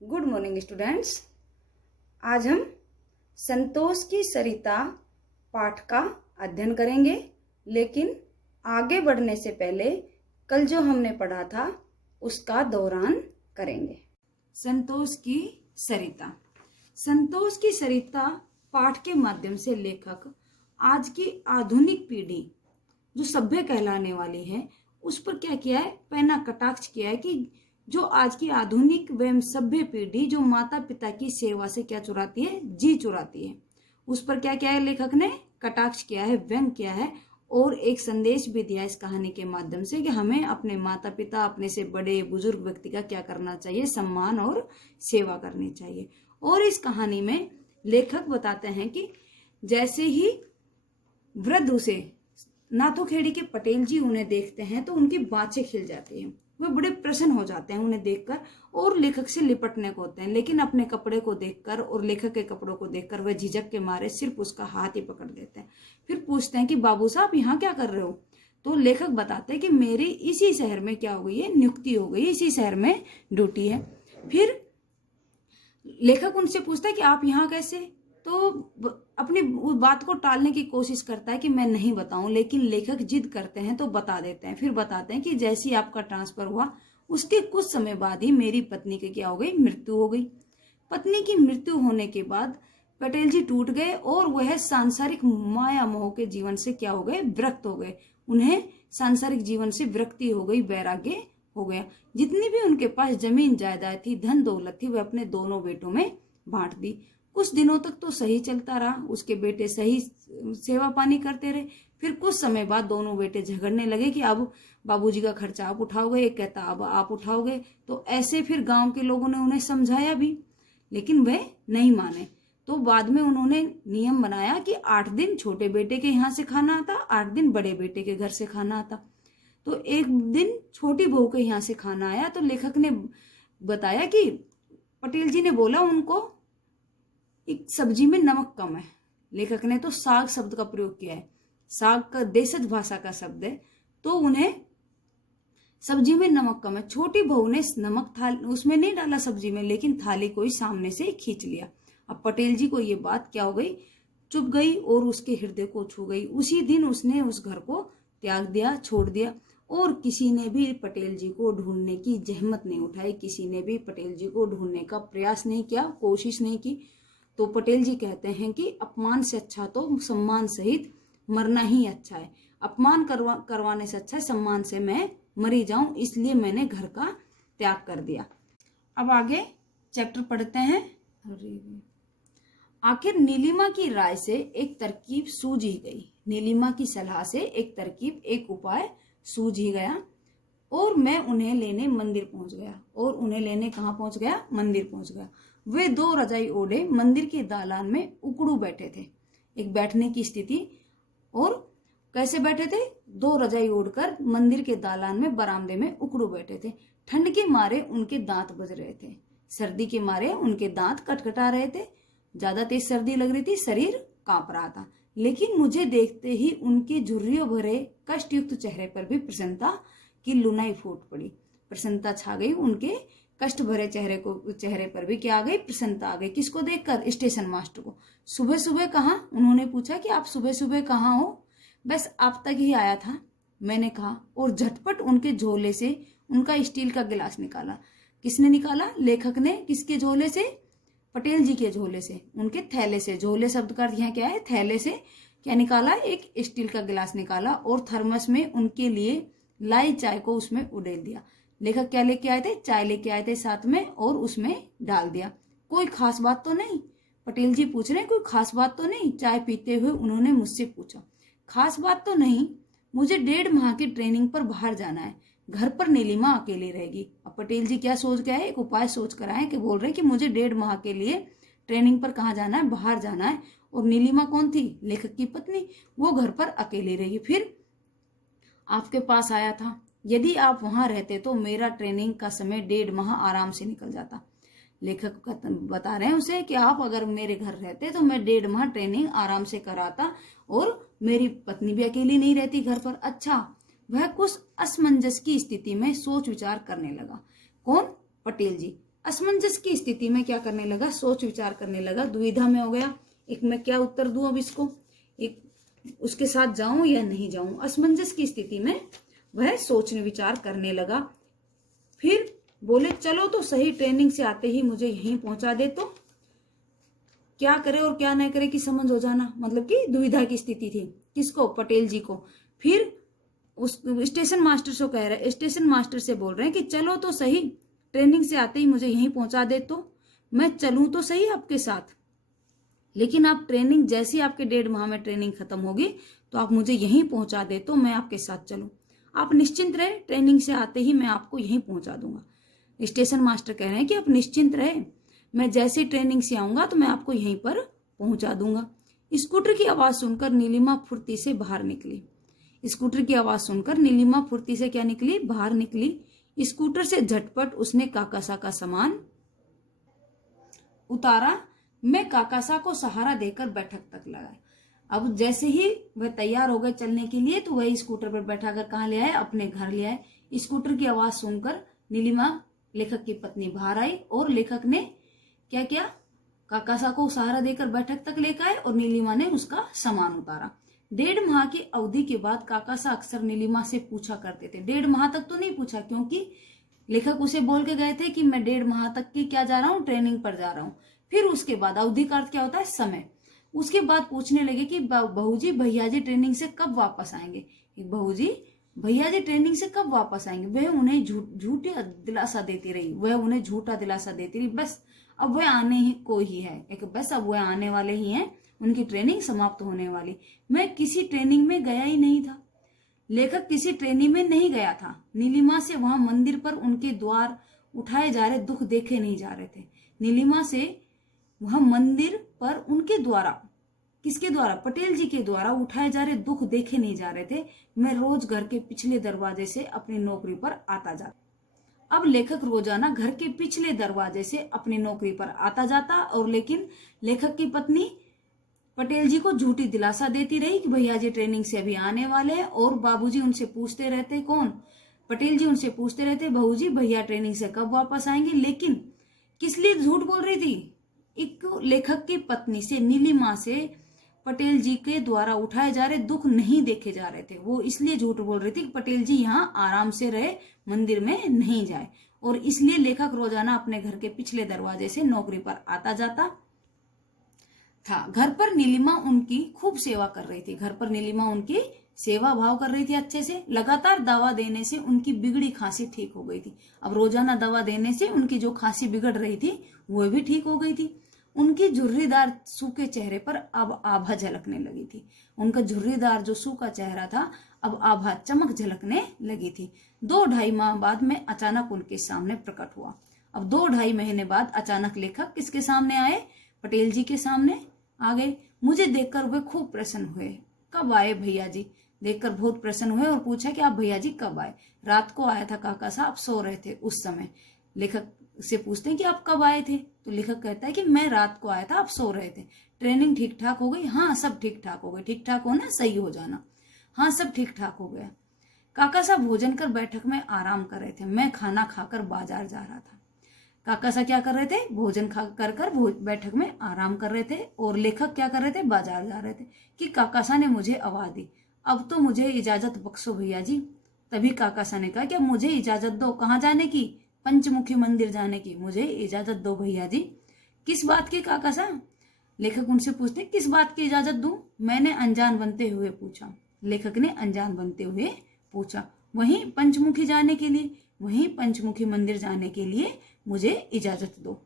Good morning students. आज हम संतोष की सरिता पाठ का अध्ययन करेंगे, लेकिन आगे बढ़ने से पहले कल जो हमने पढ़ा था उसका दोहरान करेंगे। संतोष की सरिता। संतोष की सरिता पाठ के माध्यम से लेखक आज की आधुनिक पीढ़ी जो सभ्य कहलाने वाली है उस पर क्या किया है, पैना कटाक्ष किया है कि जो आज की आधुनिक एवं सभ्य पीढ़ी जो माता पिता की सेवा से क्या चुराती है, जी चुराती है, उस पर क्या किया है, लेखक ने कटाक्ष किया है, व्यंग किया है और एक संदेश भी दिया इस कहानी के माध्यम से कि हमें अपने माता पिता, अपने से बड़े बुजुर्ग व्यक्ति का क्या करना चाहिए, सम्मान और सेवा करनी चाहिए। और इस कहानी में लेखक बताते हैं कि जैसे ही वृद्ध उसे नाथोखेड़ी के पटेल जी उन्हें देखते हैं तो उनकी बाँछें खिल जाती हैं, वे बड़े प्रसन्न हो जाते हैं उन्हें देखकर और लेखक से लिपटने को होते हैं, लेकिन अपने कपड़े को देखकर और लेखक के कपड़ों को देखकर वे झिझक के मारे सिर्फ उसका हाथ ही पकड़ देते हैं। फिर पूछते हैं कि बाबू साहब यहाँ क्या कर रहे हो? तो लेखक बताते हैं कि मेरी इसी शहर में क्या हो गई है, नियुक्ति हो गई, इसी शहर में ड्यूटी है। फिर लेखक उनसे पूछता है कि आप यहाँ कैसे? तो अपनी उस बात को टालने की कोशिश करता है कि मैं नहीं बताऊं, लेकिन लेखक जिद करते हैं तो बता देते हैं। फिर बताते हैं कि जैसे ही आपका ट्रांसफर हुआ उसके कुछ समय बाद ही मेरी पत्नी की क्या हो गई, मृत्यु हो गई। पत्नी की मृत्यु होने के बाद पटेल जी टूट गए और वह सांसारिक माया मोह के जीवन से क्या हो गए, विरक्त हो गए। उन्हें सांसारिक जीवन से विरक्ति हो गई, वैराग्य हो गया। जितनी भी उनके पास जमीन जायदाद थी, धन दौलत थी, वह अपने दोनों बेटों में बांट दी। कुछ दिनों तक तो सही चलता रहा, उसके बेटे सही सेवा पानी करते रहे। फिर कुछ समय बाद दोनों बेटे झगड़ने लगे कि अब बाबूजी का खर्चा आप उठाओगे, एक कहता अब आप उठाओगे। तो ऐसे फिर गांव के लोगों ने उन्हें समझाया भी, लेकिन वे नहीं माने। तो बाद में उन्होंने नियम बनाया कि 8 दिन छोटे बेटे के यहाँ से खाना आता, 8 दिन बड़े बेटे के घर से खाना आता। तो एक दिन छोटी बहू के यहाँ से खाना आया तो लेखक ने बताया कि पटेल जी ने बोला उनको एक सब्जी में नमक कम है। लेखक ने तो साग शब्द का प्रयोग किया है, साग का देशज भाषा का शब्द है, तो उन्हें सब्जी में नमक कम है। छोटी बहू ने नमक थाली उसमें नहीं डाला सब्जी में, लेकिन थाली को ही सामने से खींच लिया। अब पटेल जी को ये बात क्या हो गई, चुभ गई और उसके हृदय को छू गई। उसी दिन उसने उस घर को त्याग दिया, छोड़ दिया और किसी ने भी पटेल जी को ढूंढने की जहमत नहीं उठाई, किसी ने भी पटेल जी को ढूंढने का प्रयास नहीं किया, कोशिश नहीं की। तो पटेल जी कहते हैं कि अपमान से अच्छा तो सम्मान सहित मरना ही अच्छा है। अपमान करवाने से अच्छा है सम्मान से मैं मरी जाऊं, इसलिए मैंने घर का त्याग कर दिया। अब आगे चैप्टर पढ़ते हैं। आखिर नीलिमा की राय से एक तरकीब सूझ ही गई। नीलिमा की सलाह से एक तरकीब, एक उपाय सूझ ही गया और मैं उन्हें लेने मंदिर पहुंच गया। और उन्हें लेने कहाँ पहुंच गया? मंदिर पहुंच गया। वे 2 रजाई ओढ़े मंदिर के दालान में उकड़ू बैठे थे, एक बैठने की स्थिति। और कैसे बैठे थे? 2 रजाई ओढ़कर मंदिर के दालान में बरामदे में उकड़ू बैठे थे। ठंड के मारे उनके दांत बज रहे थे, सर्दी के मारे उनके दांत कटकटा रहे थे, ज्यादा तेज सर्दी लग रही थी, शरीर कांप रहा था। लेकिन मुझे देखते ही उनके झुर्रियों भरे कष्टयुक्त चेहरे पर भी प्रसन्नता की लुनाई फूट पड़ी। प्रसन्नता छा गई उनके कष्ट भरे चेहरे पर भी क्या आ गई, प्रसन्नता आ गई। किसको देखकर? स्टेशन मास्टर को। सुबह सुबह कहाँ? उन्होंने पूछा कि आप सुबह सुबह कहाँ हो? बस आप तक ही आया था, मैंने कहा और झटपट उनके झोले से उनका स्टील का गिलास निकाला। किसने निकाला? लेखक ने। किसके झोले से? पटेल जी के झोले से, उनके थैले से। झोले शब्द का अर्थ यहाँ क्या है? थैले से क्या निकाला? एक स्टील का गिलास निकाला और थर्मस में उनके लिए लाई चाय को उसमें उड़ेल दिया। लेखक क्या लेके आए थे? चाय लेके आए थे साथ में और उसमें डाल दिया। कोई खास बात तो नहीं? पटेल जी पूछ रहे हैं, कोई खास बात तो नहीं? चाय पीते हुए उन्होंने मुझसे पूछा। खास बात तो नहीं, मुझे 1.5 माह की ट्रेनिंग पर बाहर जाना है, घर पर नीलिमा अकेली रहेगी। अब पटेल जी क्या सोच के आए? एक उपाय सोच कर आए कि बोल रहे कि मुझे 1.5 माह के लिए ट्रेनिंग पर कहाँ जाना है? बाहर जाना है। और नीलिमा कौन थी? लेखक की पत्नी। वो घर पर अकेली रहेगी। फिर आपके पास आया था, यदि आप वहां रहते तो मेरा ट्रेनिंग का समय 1.5 माह आराम से निकल जाता। लेखक बता रहे हैं उसे कि आप अगर मेरे घर रहते तो मैं 1.5 माह ट्रेनिंग आराम से कराता और मेरी पत्नी भी अकेली नहीं रहती घर पर। अच्छा, वह कुछ असमंजस की स्थिति में सोच विचार करने लगा। कौन? पटेल जी। असमंजस की स्थिति में क्या करने लगा, सोच विचार करने लगा, दुविधा में हो गया, एक मैं क्या उत्तर दूं अब इसको, एक उसके साथ जाऊं या नहीं जाऊं। असमंजस की स्थिति में वह सोच विचार करने लगा। फिर बोले चलो तो सही, ट्रेनिंग से आते ही मुझे यहीं पहुंचा दे तो क्या करे और क्या नहीं करे की समझ हो जाना, मतलब कि दुविधा की स्थिति थी। किसको, पटेल जी को। फिर उस स्टेशन मास्टर से कह रहे, स्टेशन मास्टर से बोल रहे हैं कि चलो तो सही, ट्रेनिंग से आते ही मुझे यहीं पहुंचा दे तो मैं चलूं तो सही आपके साथ, लेकिन आप ट्रेनिंग जैसी आपके 1.5 माह में ट्रेनिंग खत्म होगी तो आप मुझे यहीं पहुंचा दे तो मैं आपके साथ चलूं। आप निश्चिंत रहे, ट्रेनिंग से आते ही मैं आपको यहीं पहुंचा दूंगा। स्टेशन मास्टर कह रहे हैं कि आप निश्चिंत रहे, मैं जैसे ट्रेनिंग से आऊंगा तो मैं आपको यहीं पर पहुंचा दूंगा। स्कूटर की आवाज सुनकर नीलिमा फुर्ती से बाहर निकली। स्कूटर की आवाज सुनकर नीलिमा फुर्ती से क्या निकली, बाहर निकली। स्कूटर से झटपट उसने काकासा का सामान उतारा। मैं काकासा को सहारा देकर बैठक तक लगाया। अब जैसे ही वह तैयार हो गए चलने के लिए तो वह स्कूटर पर बैठा कर कहाँ ले आए, अपने घर ले आए। स्कूटर की आवाज सुनकर नीलिमा, लेखक की पत्नी, बाहर आई और लेखक ने क्या किया, काकासा को सहारा देकर बैठक तक लेकर आए और नीलिमा ने उसका सामान उतारा। 1.5 माह की अवधि के बाद काकासा अक्सर नीलिमा से पूछा करते थे। 1.5 माह तक तो नहीं पूछा, क्योंकि लेखक उसे बोल के गए थे कि मैं 1.5 माह तक की क्या जा रहा हूँ, ट्रेनिंग पर जा रहा हूँ। फिर उसके बाद, अवधि का अर्थ क्या होता है, समय। उसके बाद पूछने लगे कि बहू जी भैया जी ट्रेनिंग से कब वापस आएंगे, बहू जी भैया जी ट्रेनिंग से कब वापस आएंगे। वह उन्हें झूठी दिलासा देती रही, वह उन्हें झूठा दिलासा देती रही, बस अब वह आने ही को ही है, एक बस अब वह आने वाले ही हैं, उनकी ट्रेनिंग समाप्त होने वाली। मैं किसी ट्रेनिंग में गया ही नहीं था। लेखक किसी ट्रेनिंग में नहीं गया था। नीलिमा से वहां मंदिर पर उनके द्वार उठाए जा रहे दुख देखे नहीं जा रहे थे। नीलिमा से वहां मंदिर पर उनके द्वारा, किसके द्वारा, पटेल जी के द्वारा उठाए जा रहे दुख देखे नहीं जा रहे थे। मैं रोज घर के पिछले दरवाजे से अपनी नौकरी पर आता जाता। अब लेखक रोजाना घर के पिछले दरवाजे से अपनी नौकरी पर आता जाता, और लेकिन लेखक की पत्नी पटेल जी को झूठी दिलासा देती रही कि भैया जी ट्रेनिंग से अभी आने वाले हैं। और बाबूजी उनसे पूछते रहते, कौन, पटेल जी उनसे पूछते रहते, बहू जी भैया ट्रेनिंग से कब वापस आएंगे। लेकिन किस लिए झूठ बोल रही थी, एक लेखक की पत्नी से, नीलिमा से पटेल जी के द्वारा उठाए जा रहे दुख नहीं देखे जा रहे थे। वो इसलिए झूठ बोल रही थी कि पटेल जी यहाँ आराम से रहे, मंदिर में नहीं जाए, और इसलिए लेखक रोजाना अपने घर के पिछले दरवाजे से नौकरी पर आता जाता था। घर पर नीलिमा उनकी खूब सेवा कर रही थी, घर पर नीलिमा उनकी सेवा भाव कर रही थी अच्छे से। लगातार दवा देने से उनकी बिगड़ी खांसी ठीक हो गई थी। अब रोजाना दवा देने से उनकी जो खांसी बिगड़ रही थी वो भी ठीक हो गई थी। उनकी झुर्रीदार सूखे चेहरे पर अब आभा झलकने लगी थी। उनका झुर्रीदार जो सूखा चेहरा था अब आभा, चमक झलकने लगी थी। 2-2.5 माह बाद में अचानक उनके सामने प्रकट हुआ। अब 2-2.5 महीने बाद अचानक लेखक किसके सामने आए, पटेल जी के सामने आ गए। मुझे देखकर वे खूब प्रसन्न हुए। कब आए भैया जी, देखकर बहुत प्रसन्न हुए और पूछा कि आप भैया जी कब आए। रात को आया था काका साहब, सो रहे थे उस समय। लेखक से पूछते हैं कि आप कब आए थे, तो लेखक कहता है कि मैं रात को आया था, आप सो रहे थे। ट्रेनिंग ठीक ठाक हो गई, हाँ सब ठीक ठाक हो गई। ठीक ठाक होना, सही हो जाना, हाँ सब ठीक ठाक हो गया। काका साहब भोजन कर बैठक में आराम कर रहे थे, मैं खाना खाकर बाजार जा रहा था। काका साहब क्या कर रहे थे, भोजन खा कर बैठक में आराम कर रहे थे, और लेखक क्या कर रहे थे, बाजार जा रहे थे। कि काका साहब ने मुझे आवाज दी, अब तो मुझे इजाजत बख्शो भैया जी। तभी काका साहब ने कहा कि अब मुझे इजाजत दो, कहाँ जाने की, पंचमुखी मंदिर जाने की, मुझे इजाजत दो भैया जी। किस बात की काका साहब, लेखक उनसे पूछते किस बात की इजाजत दूं। मैंने अनजान बनते हुए पूछा, लेखक ने अनजान बनते हुए पूछा। वहीं पंचमुखी जाने के लिए, वहीं पंचमुखी मंदिर जाने के लिए मुझे इजाजत दो।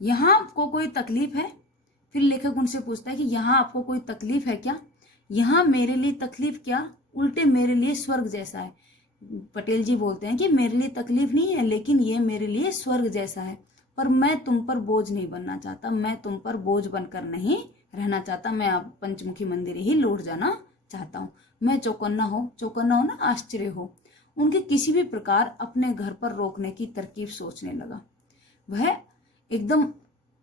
यहाँ आपको कोई तकलीफ है, फिर लेखक उनसे पूछता है कि यहाँ आपको कोई तकलीफ है क्या। यहाँ मेरे लिए तकलीफ क्या, उल्टे मेरे लिए स्वर्ग जैसा है। पटेल जी बोलते हैं कि मेरे लिए तकलीफ नहीं है, लेकिन ये मेरे लिए स्वर्ग जैसा है। पर मैं तुम पर बोझ नहीं बनना चाहता, मैं तुम पर बोझ बनकर नहीं रहना चाहता, मैं अब पंचमुखी मंदिर ही लौट जाना चाहता हूँ। मैं चौकन्ना हो ना, आश्चर्य हो। उनके किसी भी प्रकार अपने घर पर रोकने की तरकीब सोचने लगा। वह एकदम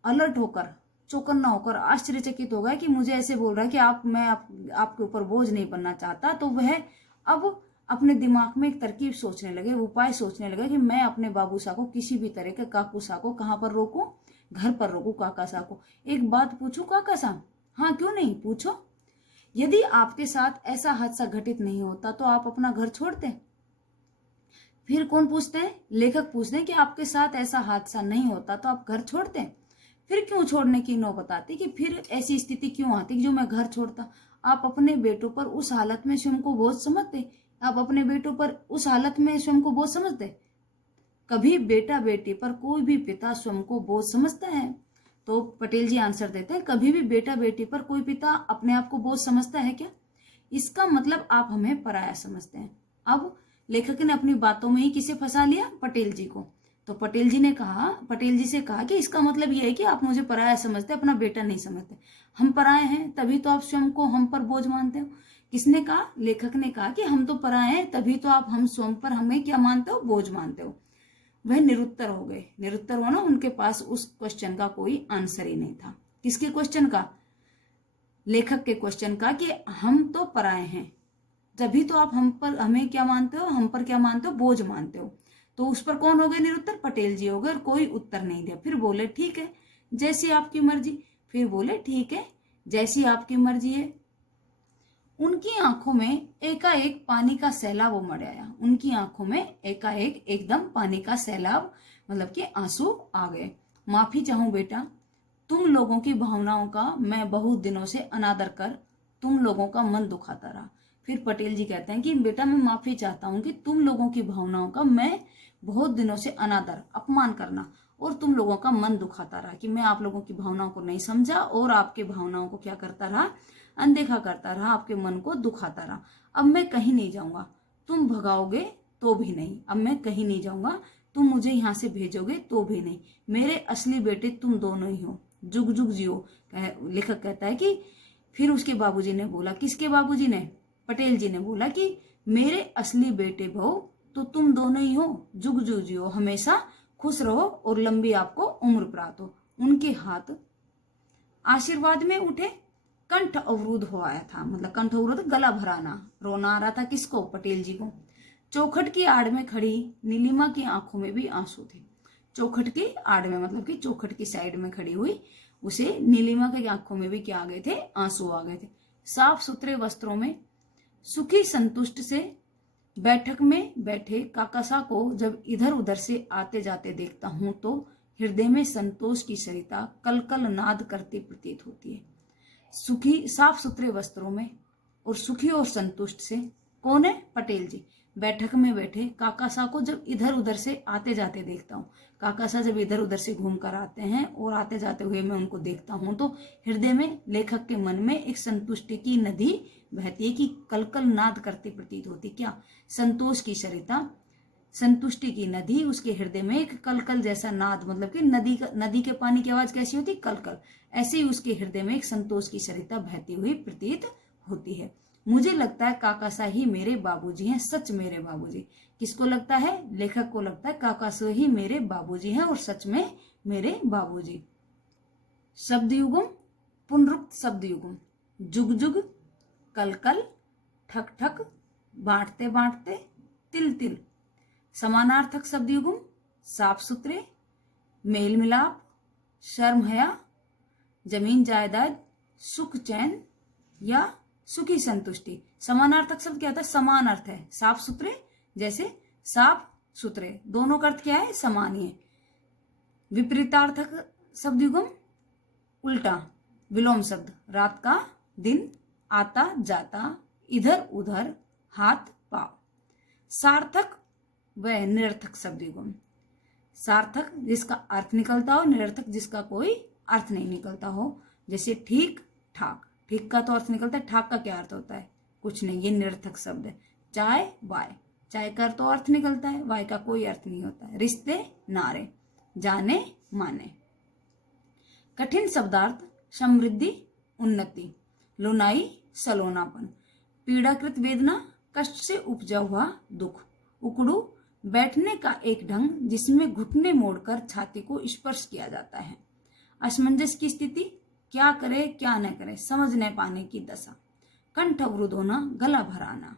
अलर्ट होकर, चौकन्ना होकर, आश्चर्यचकित हो गया कि मुझे ऐसे बोल रहा है कि मैं आपके ऊपर बोझ नहीं बनना चाहता। तो वह अब अपने दिमाग में एक तरकीब सोचने लगे, उपाय सोचने लगे कि मैं अपने बाबू सा को किसी भी तरह के काकू सा को कहाँ पर रोकूं, घर पर रोकूं काका सा को। एक बात पूछूं काका सा? हाँ क्यों नहीं, पूछो। यदि आपके साथ ऐसा हादसा घटित नहीं होता तो आप अपना घर छोड़ते? फिर कौन पूछते हैं? लेखक पूछते हैं कि आपके साथ ऐसा हादसा नहीं होता तो आप घर छोड़ते? फिर क्यों छोड़ने की नौबत आती, कि फिर ऐसी स्थिति क्यों आती कि जो मैं घर छोड़ता? आप अपने बेटों पर उस हालत में स्वयं को बोझ समझते? आप अपने बेटों पर उस हालत में स्वयं को बोझ समझते? कभी बेटा बेटी पर कोई भी पिता स्वयं को बोझ समझता है? तो पटेल जी आंसर देते हैं, कभी भी बेटा बेटी पर कोई पिता अपने आप को बोझ समझता है क्या? इसका मतलब आप हमें पराया समझते हैं। अब लेखक ने अपनी बातों में ही किसे फंसा लिया? पटेल जी को। तो पटेल जी से कहा कि इसका मतलब यह है कि आप मुझे पराया समझते, अपना बेटा नहीं समझते। हम पराये हैं तभी तो आप स्वयं को हम पर बोझ मानते हो। किसने कहा? लेखक ने कहा कि हम तो पराये हैं तभी तो आप हम स्वयं पर हमें क्या मानते हो? बोझ मानते हो। वह निरुत्तर हो गए। निरुत्तर होना, उनके पास उस क्वेश्चन का कोई आंसर ही नहीं था। किसके क्वेश्चन का? लेखक के क्वेश्चन का, कि हम तो पराये हैं तभी तो आप हम पर हमें क्या मानते हो, हम पर क्या मानते हो? बोझ मानते हो। तो उस पर कौन हो गए निरुत्तर? पटेल जी हो गए। और कोई उत्तर नहीं दिया। फिर बोले ठीक है जैसी आपकी मर्जी। फिर बोले ठीक है जैसी आपकी मर्जी है। उनकी आंखों में एकाएक पानी का सैलाब उमड़ आया। उनकी आंखों में एकाएक एकदम पानी का सैलाब, मतलब कि आंसू आ गए। माफी चाहूं बेटा, तुम लोगों की भावनाओं का मैं बहुत दिनों से अनादर कर तुम लोगों का मन दुखाता रहा। फिर पटेल जी कहते हैं कि बेटा मैं माफी चाहता हूं कि तुम लोगों की भावनाओं का मैं बहुत दिनों से अनादर, अपमान करना और तुम लोगों का मन दुखाता रहा, कि मैं आप लोगों की भावनाओं को नहीं समझा और आपके भावनाओं को क्या करता रहा? अनदेखा करता रहा, आपके मन को दुखाता रहा। अब मैं कहीं नहीं जाऊंगा, तुम भगाओगे तो भी नहीं। अब मैं कहीं नहीं जाऊंगा, तुम मुझे यहाँ से भेजोगे तो भी नहीं। मेरे असली बेटे तुम दोनों ही हो, जुग जुग जियो। लेखक कहता है कि फिर उसके बाबूजी ने बोला, किसके बाबूजी ने? पटेल जी ने बोला कि मेरे असली बेटे बहू तो तुम दोनों ही हो, जुग जुग जियो, हमेशा खुश रहो और लंबी आपको उम्र प्राप्त हो। उनके हाथ आशीर्वाद में उठे। कंठ अवरुद्ध हो आया था, मतलब कंठ अवरुद्ध, गला भराना, रोना आ रहा था। किसको? पटेल जी को। चौखट की आड़ में खड़ी नीलिमा की आंखों में भी आंसू थे। चौखट की आड़ में मतलब कि चौखट की साइड में खड़ी हुई उसे नीलिमा की आंखों में भी क्या आ गए थे? आंसू आ गए थे। साफ सुथरे वस्त्रों में सुखी संतुष्ट से बैठक में बैठे काकासा को जब इधर उधर से आते जाते देखता हूं तो हृदय में संतोष की सरिता कल कल नाद करती प्रतीत होती है। सुखी, साफ सुथरे वस्त्रों में और सुखी और संतुष्ट से, कौन है? पटेल जी। बैठक में बैठे काकासा को जब इधर उधर से आते जाते देखता हूँ, काकासा जब इधर उधर से घूम कर आते हैं और आते जाते हुए मैं उनको देखता हूं तो हृदय में, लेखक के मन में एक संतुष्टि की नदी बहती है, कि कलकल नाद करती प्रतीत होती। क्या? संतोष की सरिता, संतुष्टि की नदी, उसके हृदय में एक कलकल जैसा नाद, मतलब कि नदी के पानी की आवाज कैसी होती? कलकल। ऐसे ही उसके हृदय में एक संतोष की सरिता बहती हुई प्रतीत होती है। मुझे लगता है काकासा ही मेरे बाबूजी हैं, सच मेरे बाबूजी। किसको लगता है? लेखक को लगता है काकासा ही मेरे बाबूजी हैं और सच में मेरे बाबूजी। शब्द युगम, पुनरुक्त शब्द युगम, जुग जुग, कल कल, ठक ठक, बांटते बांटते, तिल तिल। समानार्थक शब्द युगम, साफ सुथरे, मेल मिलाप, शर्म हया, जमीन जायदाद, सुख चैन या सुखी संतुष्टि। समानार्थक शब्द क्या होता है? समान अर्थ है। साफ सुथरे, जैसे साफ सुथरे, दोनों का अर्थ क्या है? समान ही है। विपरीतार्थक शब्द युगम, उल्टा, विलोम शब्द, रात का दिन, आता जाता, इधर उधर, हाथ पाव। सार्थक व निरर्थक शब्द युगम, सार्थक जिसका अर्थ निकलता हो, निरर्थक जिसका कोई अर्थ नहीं निकलता हो। जैसे ठीक ठाक, ठीक का तो अर्थ निकलता है, ठाक का क्या अर्थ होता है? कुछ नहीं, ये निरर्थक शब्द है। चाय वाय, चाय का तो अर्थ निकलता है, वाय का कोई अर्थ नहीं होता है। रिश्ते नारे, जाने माने। कठिन शब्दार्थ, समृद्धि उन्नति, लुनाई सलोनापन, पीड़ाकृत वेदना, कष्ट से उपजा हुआ दुख, उकड़ू, बैठने का एक ढंग जिसमें घुटने मोड़कर छाती को स्पर्श किया जाता है। असमंजस की स्थिति, क्या करे क्या न करे समझ न पाने की दशा। कंठ अवरुद्ध होना, गला भराना।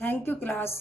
Thank you class.